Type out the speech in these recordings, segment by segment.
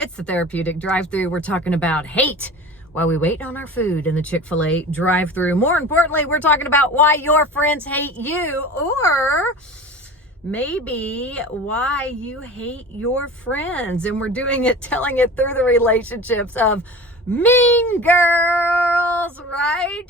It's the Therapeutic Drive-Thru. We're talking about hate while we wait on our food in the Chick-fil-A drive-thru. More importantly, we're talking about why your friends hate you, or maybe why you hate your friends. And we're doing it, telling it through the relationships of Mean Girls, right?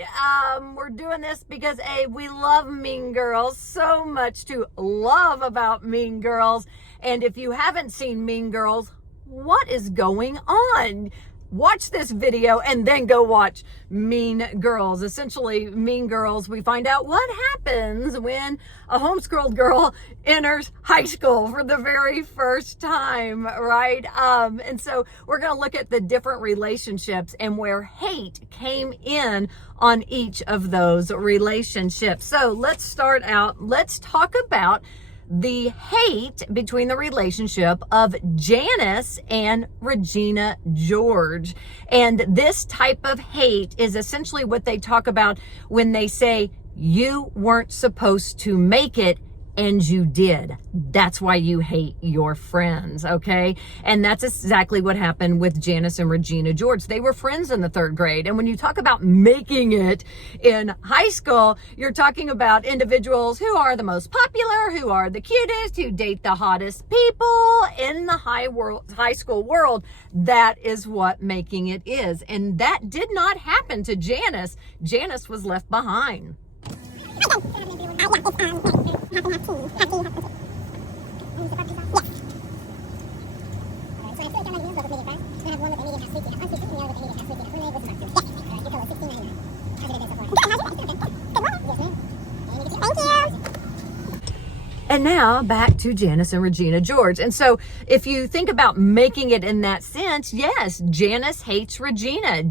We're doing this because we love Mean Girls, so much to love about Mean Girls. And if you haven't seen Mean Girls, what is going on? Watch this video and then go watch Mean Girls. Essentially, Mean Girls, we find out what happens when a homeschooled girl enters high school for the very first time, right? And so we're going to look at the different relationships and where hate came in on each of those relationships. So let's start out. Let's talk about the hate between the relationship of Janice and Regina George. And this type of hate is essentially what they talk about when they say, you weren't supposed to make it and you did. That's why you hate your friends, okay? And that's exactly what happened with Janice and Regina George. They were friends in the third grade. And when you talk about making it in high school, you're talking about individuals who are the most popular, who are the cutest, who date the hottest people in the high school world. That is what making it is. And that did not happen to Janice. Janice was left behind. And now back to Janice and Regina George. And so if you think about making it in that sense, yes, Janice hates Regina.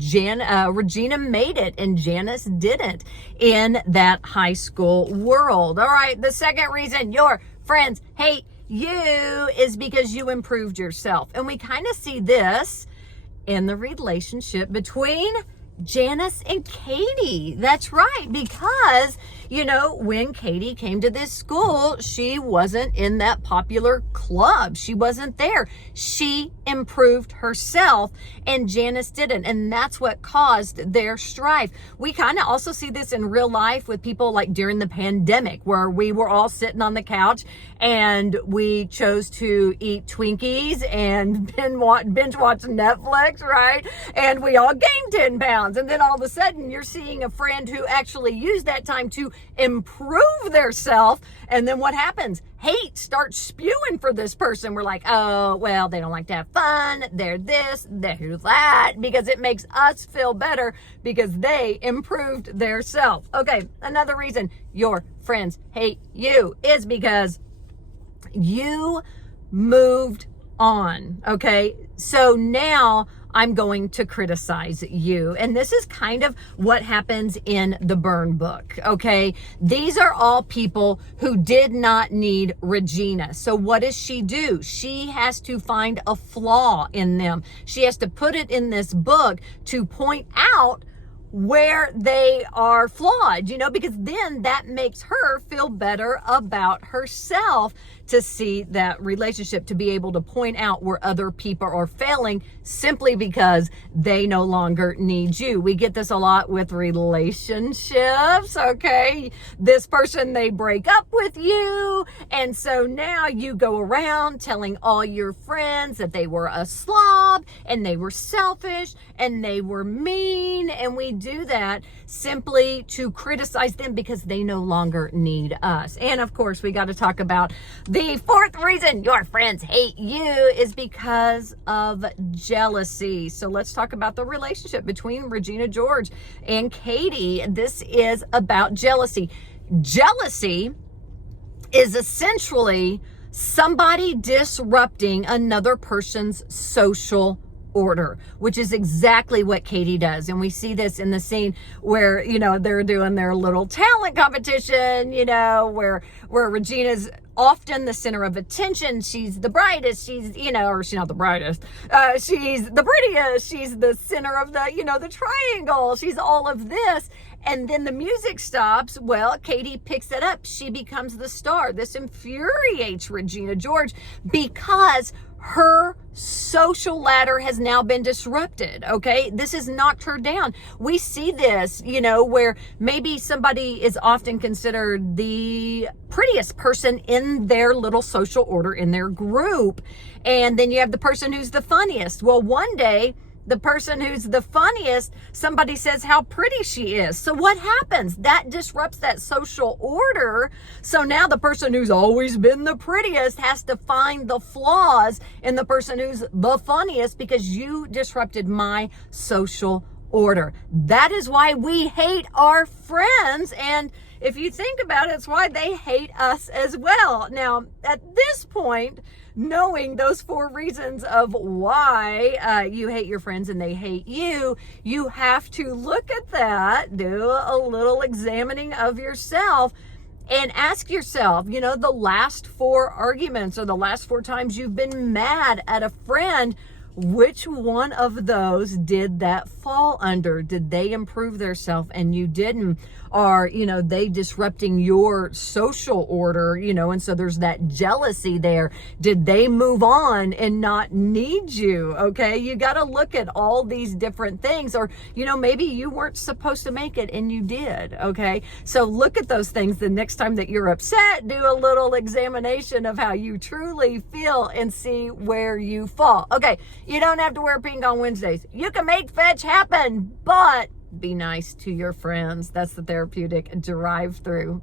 Regina made it and Janice didn't in that high school world. All right, the second reason your friends hate you is because you improved yourself. And we kind of see this in the relationship between Janice and Katie. That's right, because when Katie came to this school, she wasn't in that popular club. She wasn't there. She improved herself and Janice didn't. And that's what caused their strife. We kind of also see this in real life with people like during the pandemic, where we were all sitting on the couch and we chose to eat Twinkies and binge watch Netflix, right? And we all gained 10 pounds. And then all of a sudden you're seeing a friend who actually used that time to improve their self. And then what happens? Hate starts spewing for this person. We're like, oh, well, they don't like to have fun. They're this, they're that, because it makes us feel better because they improved their self. Okay, another reason your friends hate you is because you moved on. Okay, so now I'm going to criticize you. And this is kind of what happens in the burn book, okay? These are all people who did not need Regina. So what does she do? She has to find a flaw in them. She has to put it in this book to point out where they are flawed, because then that makes her feel better about herself, to see that relationship, to be able to point out where other people are failing simply because they no longer need you. We get this a lot with relationships, okay? This person, they break up with you, and so now you go around telling all your friends that they were a slob and they were selfish and they were mean, and we do that simply to criticize them because they no longer need us. And of course, we got to talk about the fourth reason your friends hate you is because of jealousy. So let's talk about the relationship between Regina George and Katie. This is about jealousy. Jealousy is essentially somebody disrupting another person's social order, which is exactly what Katie does. And we see this in the scene where, they're doing their little talent competition, where Regina's often the center of attention. She's the brightest. She's, or she's not the brightest. She's the prettiest. She's the center of the triangle. She's all of this. And then the music stops. Well, Katie picks it up. She becomes the star. This infuriates Regina George because her social ladder has now been disrupted. Okay. This has knocked her down. We see this, where maybe somebody is often considered the prettiest person in their little social order, in their group. And then you have the person who's the funniest. Well, one day, the person who's the funniest, somebody says how pretty she is. So what happens? That disrupts that social order. So now the person who's always been the prettiest has to find the flaws in the person who's the funniest, because you disrupted my social order. That is why we hate our friends. And if you think about it, it's why they hate us as well. Now, at this point, knowing those 4 reasons of why you hate your friends and they hate you, you have to look at that, do a little examining of yourself, and ask yourself, the last 4 arguments or the last 4 times you've been mad at a friend, which one of those did that fall under? Did they improve themselves and you didn't? Are, they disrupting your social order, and so there's that jealousy there. Did they move on and not need you? Okay. You got to look at all these different things, or, maybe you weren't supposed to make it and you did. Okay. So look at those things the next time that you're upset, do a little examination of how you truly feel and see where you fall. Okay. You don't have to wear pink on Wednesdays. You can make fetch happen, but be nice to your friends. That's the Therapeutic Drive-Thru.